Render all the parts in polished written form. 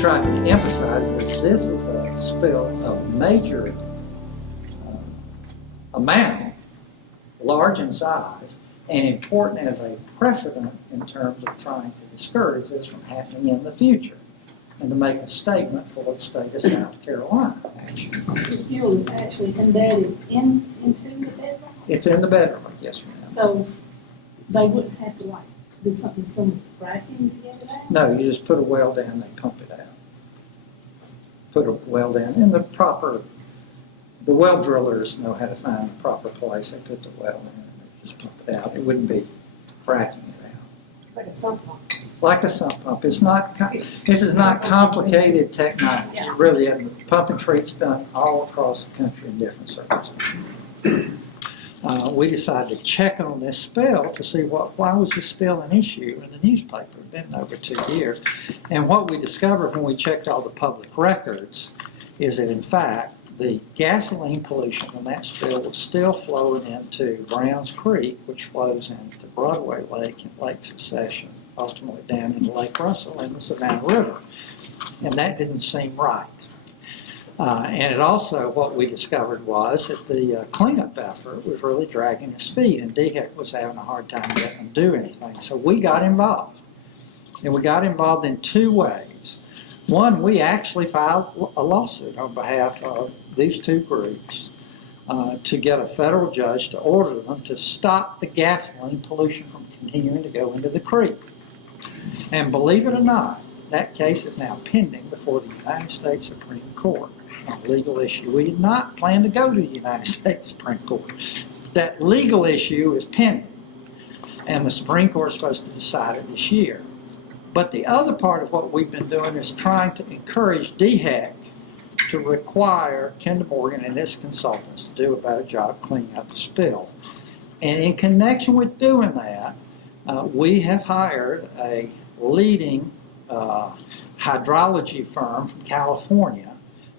trying to emphasize is this is a spill of major amount, large in size, and important as a precedent in terms of trying to discourage this from happening in the future, and to make a statement for the state of South Carolina. The fuel is actually embedded into the bedrock? It's in the bedrock, yes, ma'am. So they wouldn't have to like do some fracking to get it out? No, you just put a well down, they pump it out. Put a well down in the proper, the well drillers know how to find the proper place. They put the well in and they just pump it out. It wouldn't be fracking it out. Like a sump pump? Like a sump pump. It's not, this is not complicated technology. Yeah. It really isn't. Pumping treat's done all across the country in different circumstances. We decided to check on this spill to see why was this still an issue in the newspaper. It had been over 2 years. And what we discovered when we checked all the public records is that, in fact, the gasoline pollution in that spill was still flowing into Browns Creek, which flows into Broadway Lake and Lake Secession, ultimately down into Lake Russell and the Savannah River. And that didn't seem right. And it also, what we discovered was that the cleanup effort was really dragging its feet, and DHEC was having a hard time getting them to do anything. So we got involved. And we got involved in two ways. One, we actually filed a lawsuit on behalf of these two groups to get a federal judge to order them to stop the gasoline pollution from continuing to go into the creek. And believe it or not, that case is now pending before the United States Supreme Court on a legal issue. We did not plan to go to the United States Supreme Court. That legal issue is pending, and the Supreme Court is supposed to decide it this year. But the other part of what we've been doing is trying to encourage DHEC to require Kinder Morgan and its consultants to do a better job cleaning up the spill. And in connection with doing that, we have hired a leading hydrology firm from California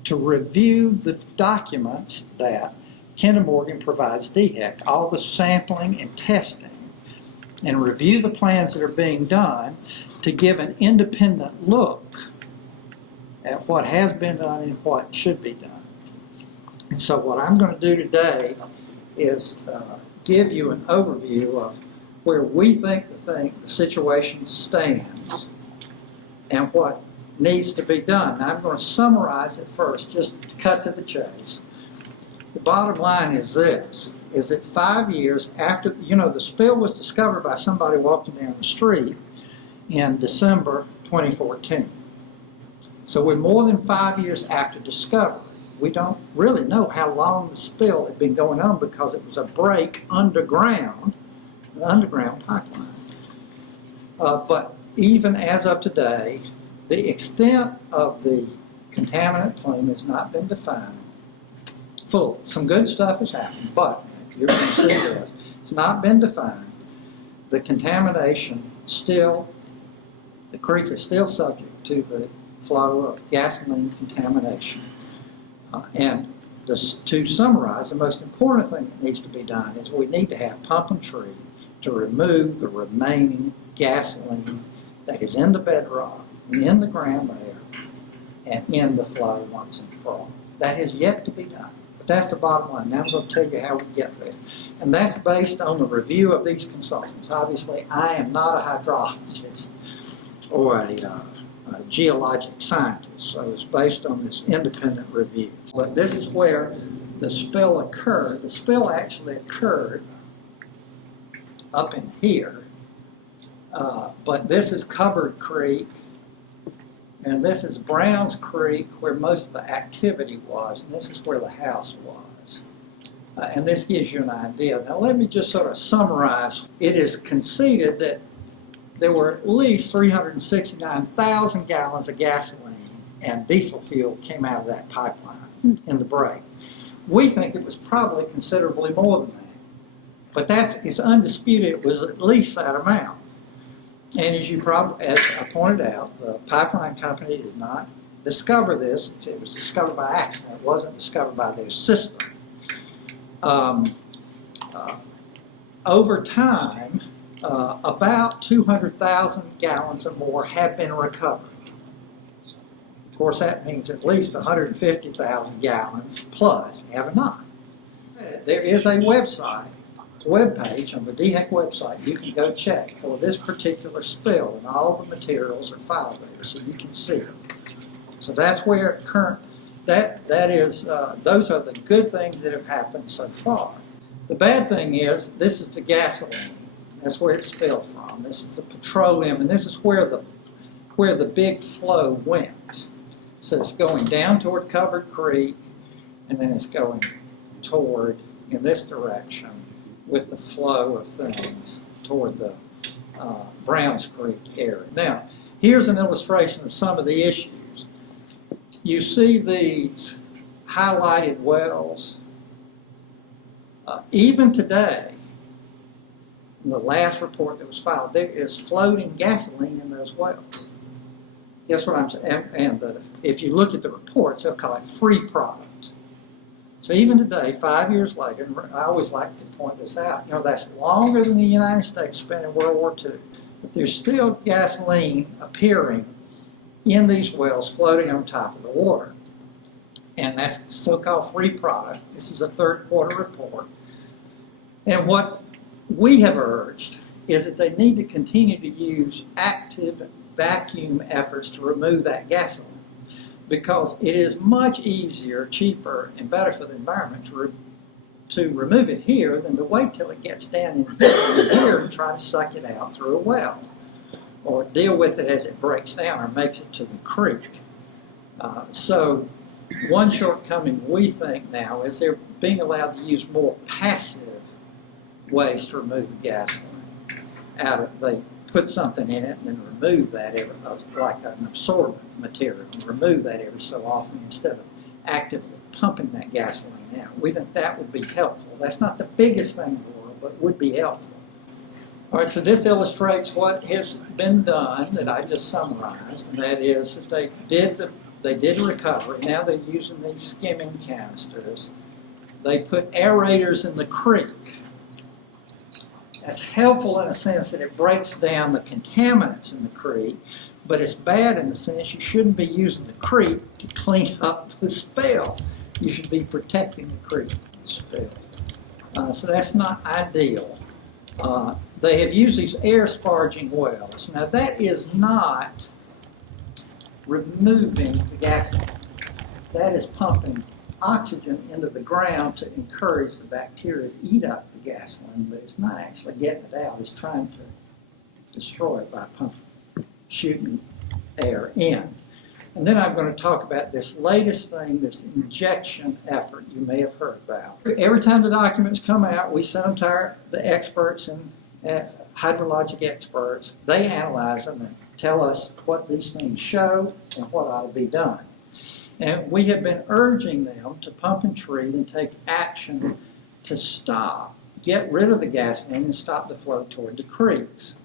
to review the documents that Kinder Morgan provides DHEC, all the sampling and testing, and review the plans that are being done to give an independent look at what has been done and what should be done. And so what I'm going to do today is give you an overview of where we think the situation stands and what needs to be done. Now, I'm going to summarize it first, just to cut to the chase. The bottom line is this, is that 5 years after, the spill was discovered by somebody walking down the street in December 2014. So we're more than 5 years after discovery. We don't really know how long the spill had been going on because it was a break underground, an underground pipeline. But even as of today, the extent of the contaminant plume has not been defined fully. Some good stuff has happened, but you're going to see this. It's not been defined. The contamination still, the creek is still subject to the flow of gasoline contamination. And to summarize, the most important thing that needs to be done is we need to have pump and treat to remove the remaining gasoline that is in the bedrock, in the ground there, and in the flow once and for all. That has yet to be done. But that's the bottom line. Now I'm going to tell you how we get there. And that's based on the review of these consultants. Obviously, I am not a hydrologist or a geologic scientist, so it's based on this independent review. But this is where the spill occurred. The spill actually occurred up in here, but this is Covered Creek, and this is Browns Creek, where most of the activity was, and this is where the house was. And this gives you an idea. Now let me just sort of summarize. It is conceded that there were at least 369,000 gallons of gasoline and diesel fuel came out of that pipeline in the break. We think it was probably considerably more than that. But it's undisputed it was at least that amount. And as I pointed out, the pipeline company did not discover this. It was discovered by accident. It wasn't discovered by their system. Over time, about 200,000 gallons or more have been recovered. course, that means at least 150,000 gallons plus, have or not. There is a web page on the DHEC website you can go check for this particular spill, and all the materials are filed there so you can see it. So that's where those are the good things that have happened so far. The bad thing is, this is the gasoline. That's where it spilled from. This is the petroleum, and this is where the big flow went. So it's going down toward Covered Creek, and then it's going toward, in this direction, with the flow of things toward the Browns Creek area. Now, here's an illustration of some of the issues. You see these highlighted wells. Even today, in the last report that was filed, there is floating gasoline in those wells. Guess what I'm saying? And if you look at the reports, they'll call it free product. So even today, 5 years later, and I always like to point this out, that's longer than the United States spent in World War II, but there's still gasoline appearing in these wells floating on top of the water. And that's so-called free product. This is a third quarter report. And what we have urged is that they need to continue to use active vacuum efforts to remove that gasoline, because it is much easier, cheaper, and better for the environment to remove it here than to wait till it gets down in here and try to suck it out through a well, or deal with it as it breaks down or makes it to the creek. So one shortcoming we think now is they're being allowed to use more passive ways to remove the gasoline. They put something in it and then remove that like an absorbent material, and remove that every so often instead of actively pumping that gasoline out. We think that would be helpful. That's not the biggest thing in the world, but would be helpful. All right, so this illustrates what has been done that I just summarized, and that is that they did the recovery. Now they're using these skimming canisters. They put aerators in the creek. That's helpful in a sense that it breaks down the contaminants in the creek, but it's bad in the sense you shouldn't be using the creek to clean up the spill. You should be protecting the creek from the spill. So that's not ideal. They have used these air sparging wells. Now that is not removing the gasoline. That is pumping oxygen into the ground to encourage the bacteria to eat up the gasoline, but it's not actually getting it out. It's trying to destroy it by shooting air in. And then I'm going to talk about this latest thing, this injection effort you may have heard about. Every time the documents come out, we send them to the experts and hydrologic experts. They analyze them and tell us what these things show and what ought to be done. And we have been urging them to pump and treat and take action to get rid of the gasoline and stop the flow toward the creeks.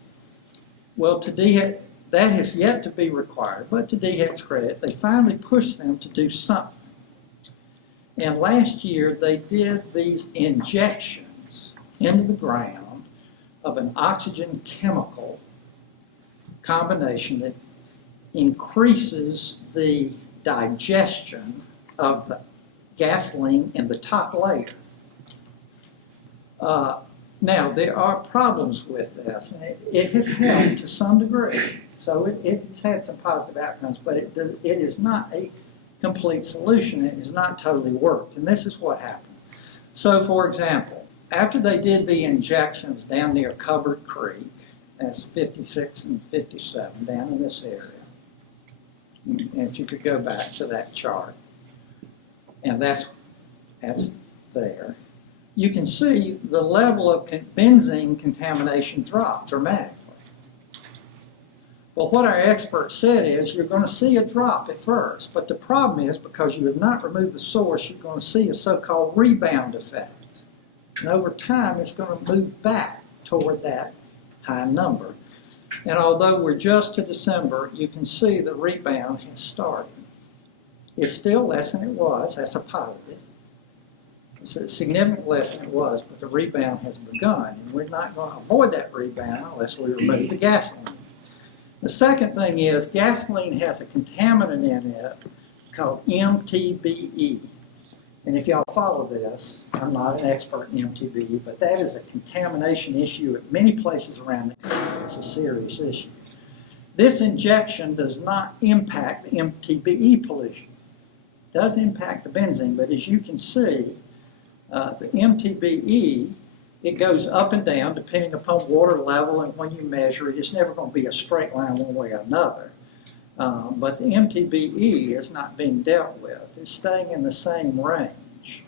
Well, that has yet to be required, but to DHEC's credit, they finally pushed them to do something. And last year, they did these injections into the ground of an oxygen chemical combination that increases the digestion of the gasoline in the top layer. Now, there are problems with this, and it has helped to some degree. So it's had some positive outcomes, but it is not a complete solution. It has not totally worked, and this is what happened. So, for example, after they did the injections down near Covered Creek, that's 56 and 57, down in this area, and if you could go back to that chart, and that's there, you can see the level of benzene contamination dropped dramatically. Well, what our experts said is you're going to see a drop at first, but the problem is because you have not removed the source, you're going to see a so-called rebound effect. And over time, it's going to move back toward that high number. And although we're just to December, you can see the rebound has started. It's still less than it was. That's a positive. It's a significant less than it was, but the rebound has begun. And we're not going to avoid that rebound unless we remove the gasoline. The second thing is gasoline has a contaminant in it called MTBE. And if y'all follow this, I'm not an expert in MTBE, but that is a contamination issue at many places around the country. It's a serious issue. This injection does not impact the MTBE pollution. It does impact the benzene, but as you can see, the MTBE, it goes up and down depending upon water level and when you measure it. It's never going to be a straight line one way or another. But the MTBE is not being dealt with. It's staying in the same range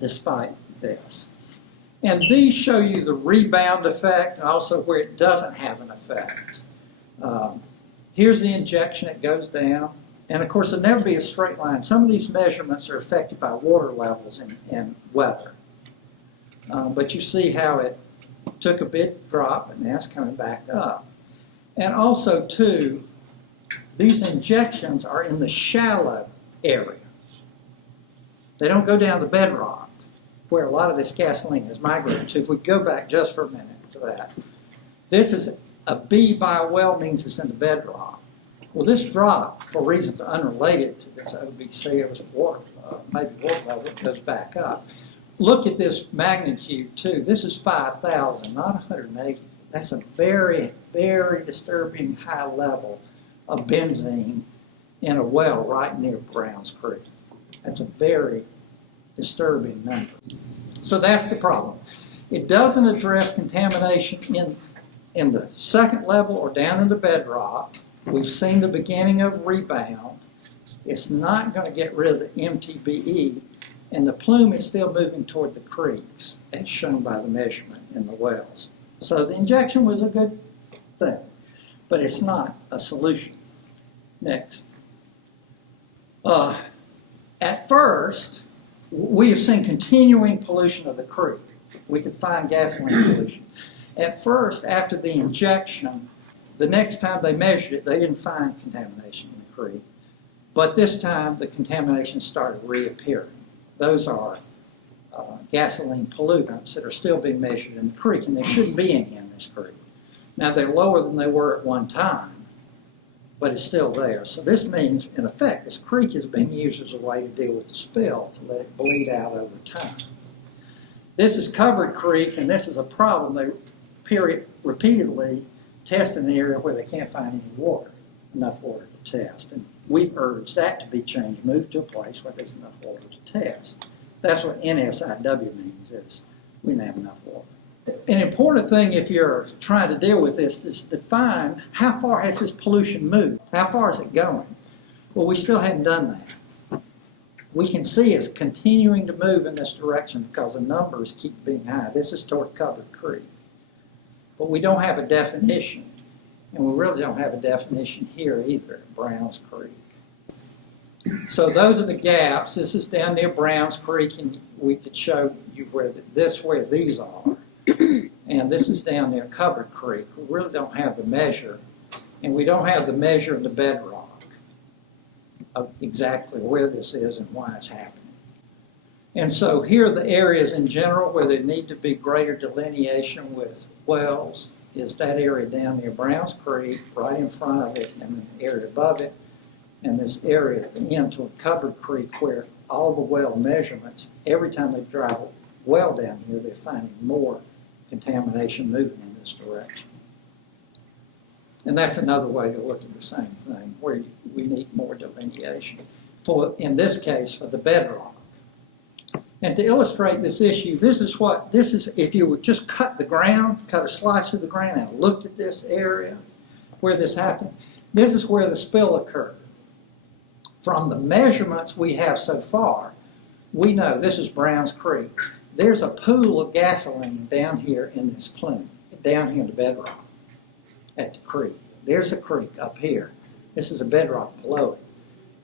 despite this. And these show you the rebound effect and also where it doesn't have an effect. Here's the injection, it goes down. And of course, it'll never be a straight line. Some of these measurements are affected by water levels and weather. But you see how it took a big drop and now it's coming back up. And also, too, these injections are in the shallow areas. They don't go down the bedrock where a lot of this gasoline is migrating to. If we go back just for a minute to that. This is a B by a well means it's in the bedrock. Well, this drop, for reasons unrelated to this OBC, it was water, maybe water level, it goes back up. Look at this magnitude, too. This is 5,000, not 180. That's a very, very disturbing high level of benzene in a well right near Browns Creek. That's a very disturbing number. So that's the problem. It doesn't address contamination in the second level or down in the bedrock. We've seen the beginning of rebound. It's not going to get rid of the MTBE, and the plume is still moving toward the creeks, as shown by the measurement in the wells. So the injection was a good thing, but it's not a solution. Next. At first, we have seen continuing pollution of the creek. We could find gasoline pollution. At first, after the injection, the next time they measured it, they didn't find contamination in the creek. But this time, the contamination started reappearing. Those are gasoline pollutants that are still being measured in the creek, and there shouldn't be any in this creek. Now, they're lower than they were at one time, but it's still there. So this means, in effect, this creek is being used as a way to deal with the spill, to let it bleed out over time. This is covered creek, and this is a problem. They repeatedly test an area where they can't find enough water to test. And we've urged that to be changed, moved to a place where there's enough water to test. That's what NSIW means, is we don't have enough water. An important thing if you're trying to deal with this is to define how far has this pollution moved? How far is it going? Well, we still haven't done that. We can see it's continuing to move in this direction because the numbers keep being high. This is toward Covered Creek. But we don't have a definition, and we really don't have a definition here either at Browns Creek. So those are the gaps. This is down near Browns Creek, and we could show you where these are. And this is down near Covered Creek. We really don't have the measure, and we don't have the measure of the bedrock of exactly where this is and why it's happening. And so here are the areas in general where there need to be greater delineation with wells, is that area down near Browns Creek, right in front of it, and the area above it, and this area at the end toward Covered Creek where all the well measurements, every time they drive a well down here, they're finding more contamination moving in this direction. And that's another way to look at the same thing, where we need more delineation, in this case, for the bedrock. And to illustrate this issue, this is if you would just cut the ground, cut a slice of the ground and looked at this area where this happened, this is where the spill occurred. From the measurements we have so far, we know this is Browns Creek. There's a pool of gasoline down here in this plume, down here in the bedrock at the creek. There's a creek up here. This is a bedrock below it.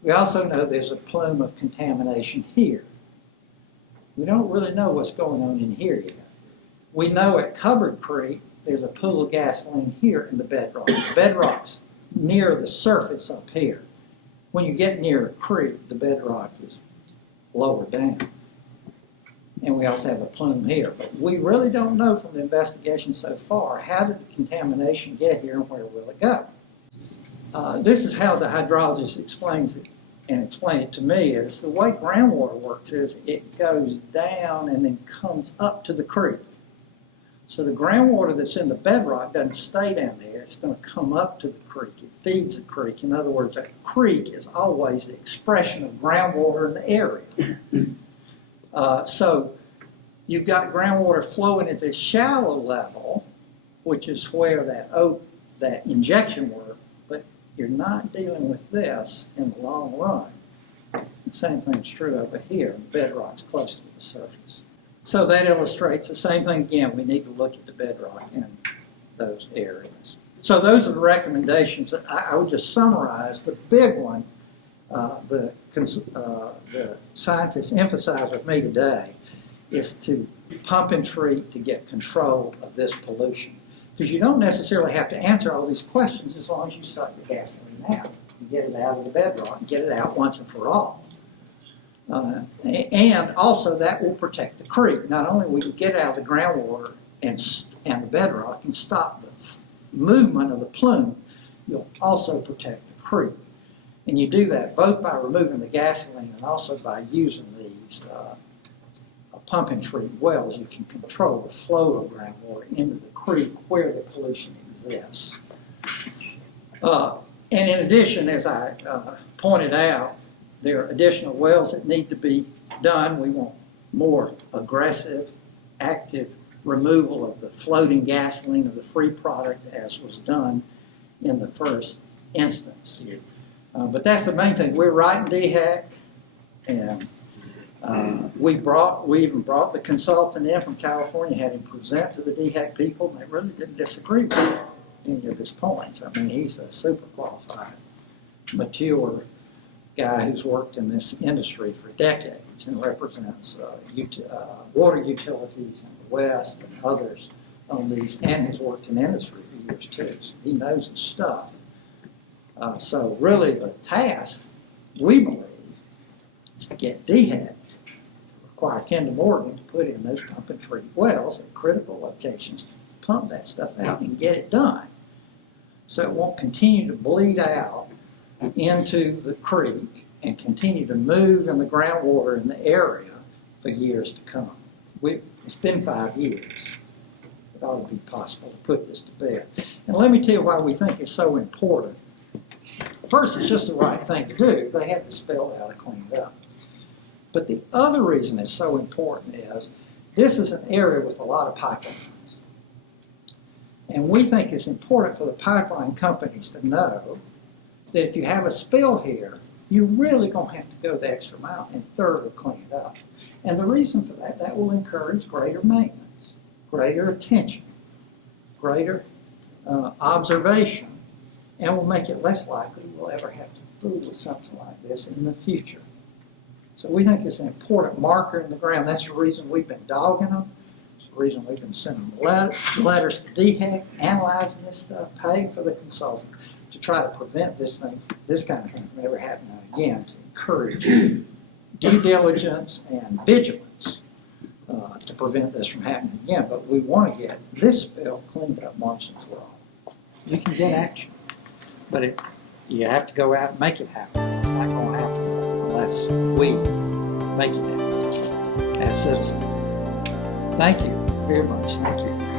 We also know there's a plume of contamination here. We don't really know what's going on in here yet. We know at Covered Creek, there's a pool of gasoline here in the bedrock. The bedrock's near the surface up here. When you get near a creek, the bedrock is lower down. and we also have a plume here. But we really don't know from the investigation so far, how did the contamination get here and where will it go? This is how the hydrologist explains it, and explained it to me, is the way groundwater works is it goes down and then comes up to the creek. So the groundwater that's in the bedrock doesn't stay down there. It's going to come up to the creek. It feeds the creek. In other words, a creek is always the expression of groundwater in the area. So you've got groundwater flowing at this shallow level, which is where that injection worked, but you're not dealing with this in the long run. The same thing's true over here. The bedrock's close to the surface. So that illustrates the same thing again. We need to look at the bedrock in those areas. So those are the recommendations. I would just summarize the big one. The scientists emphasize with me today is to pump and treat to get control of this pollution. Because you don't necessarily have to answer all these questions as long as you suck the gasoline out. You get it out of the bedrock and get it out once and for all. And also that will protect the creek. Not only will you get out of the groundwater and the bedrock and stop the movement of the plume, you'll also protect the creek. And you do that both by removing the gasoline and also by using these pump and treat wells. You can control the flow of groundwater into the creek where the pollution exists. And in addition, as I pointed out, there are additional wells that need to be done. We want more aggressive, active removal of the floating gasoline of the free product as was done in the first instance. But that's the main thing. We're writing DHEC, and we even brought the consultant in from California, had him present to the DHEC people, and they really didn't disagree with any of his points. I mean, he's a super qualified, mature guy who's worked in this industry for decades and represents water utilities in the West and others on these, and has worked in industry for years too. So he knows his stuff. So really the task, we believe, is to get DHEC to require Kinder Morgan to put in those pump and treat wells at critical locations to pump that stuff out and get it done. So it won't continue to bleed out into the creek and continue to move in the groundwater in the area for years to come. It's been 5 years. It ought to be possible to put this to bed. And let me tell you why we think it's so important. First, it's just the right thing to do. They had to spill out and clean it up. But the other reason it's so important is this is an area with a lot of pipelines. And we think it's important for the pipeline companies to know that if you have a spill here, you're really going to have to go the extra mile and thoroughly clean it up. And the reason for that will encourage greater maintenance, greater attention, greater observation, and will make it less likely we'll ever have to fool with something like this in the future. So we think it's an important marker in the ground. That's the reason we've been dogging them. It's the reason we've been sending letters to DHEC, analyzing this stuff, paying for the consultant, to try to prevent this kind of thing from ever happening again, to encourage due diligence and vigilance to prevent this from happening again. But we want to get this spill cleaned up once and for all. You can get action, but you have to go out and make it happen. It's not going to happen unless we make it happen as citizens. Thank you very much. Thank you.